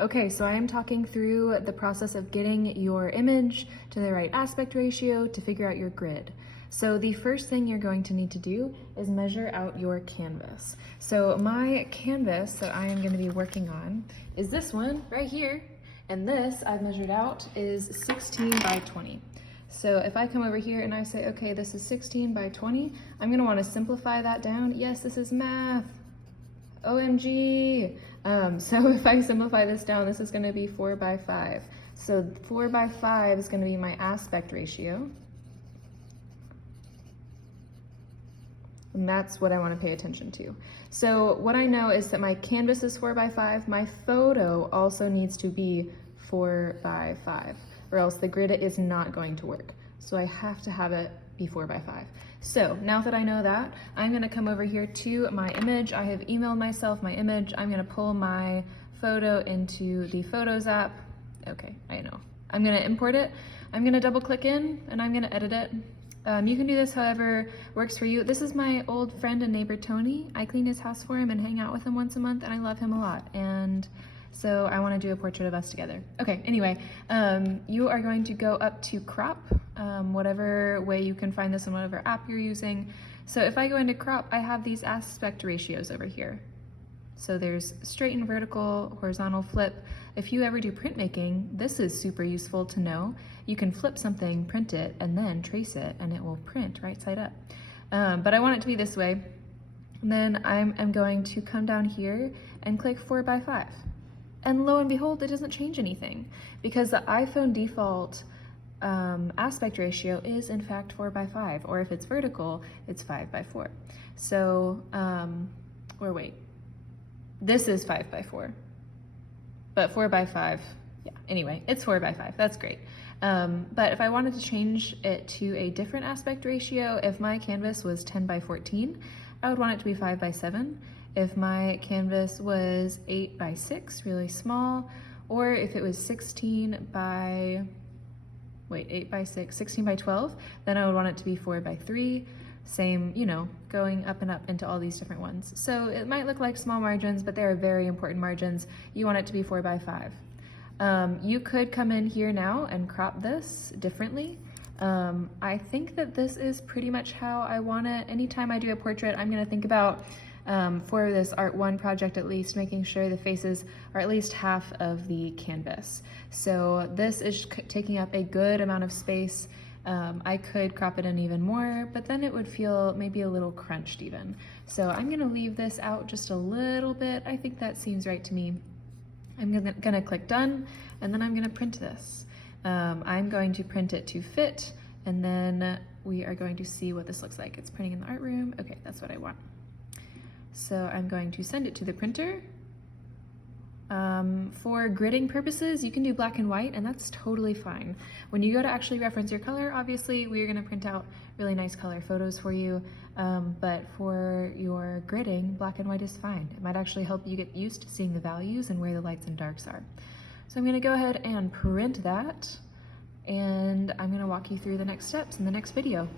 Okay, so I am talking through the process of getting your image to the right aspect ratio to figure out your grid. So the first thing you're going to need to do is measure out your canvas. So my canvas that I am going to be working on is this one right here, and this I've measured out is 16 by 20. So if I come over here and I say, okay, this is 16 by 20, I'm going to want to simplify that down. Yes, this is math. OMG. So if I simplify this down, this is going to be 4 by 5. So 4 by 5 is going to be my aspect ratio. And that's what I want to pay attention to. So what I know is that my canvas is 4 by 5. My photo also needs to be 4 by 5, or else the grid is not going to work. So I have to have it be 4 by 5. So now that I know that, I'm going to come over here to my image. I have emailed myself my image. I'm going to pull my photo into the Photos app. Okay, I know. I'm going to import it. I'm going to double click in and I'm going to edit it. You can do this however works for you. This is my old friend and neighbor Tony. I clean his house for him and hang out with him once a month, and I love him a lot. And so I want to do a portrait of us together. Okay, anyway, you are going to go up to crop, whatever way you can find this in whatever app you're using. So if I go into crop, I have these aspect ratios over here. So there's straight and vertical, horizontal, flip. If you ever do printmaking, this is super useful to know. You can flip something, print it, and then trace it, and it will print right side up. But I want it to be this way. And then I'm going to come down here and click 4 by 5. And lo and behold, it doesn't change anything because the iPhone default aspect ratio is in fact 4 by 5, or if it's vertical, it's 5 by 4. So, or wait, this is 5 by 4, but 4 by 5, yeah, anyway, it's 4 by 5, that's great. But if I wanted to change it to a different aspect ratio, if my canvas was 10 by 14, I would want it to be 5 by 7. If my canvas was 8 by 6, really small, or if it was 16 by 12, then I would want it to be 4 by 3. Same, you know, going up and up into all these different ones. So it might look like small margins, but they're very important margins. You want it to be 4 by 5. You could come in here now and crop this differently. I think that this is pretty much how I want it. Anytime I do a portrait, I'm going to think about, for this Art 1 project at least, making sure the faces are at least half of the canvas. So this is taking up a good amount of space. I could crop it in even more, but then it would feel maybe a little crunched even. So I'm going to leave this out just a little bit. I think that seems right to me. I'm going to click done, and then I'm going to print this. I'm going to print it to fit, and then we are going to see what this looks like. It's printing in the art room. Okay, that's what I want. So I'm going to send it to the printer. For gridding purposes, you can do black and white, and that's totally fine. When you go to actually reference your color, obviously we're going to print out really nice color photos for you, but for your gridding, black and white is fine. It might actually help you get used to seeing the values and where the lights and darks are. So I'm going to go ahead and print that, and I'm going to walk you through the next steps in the next video.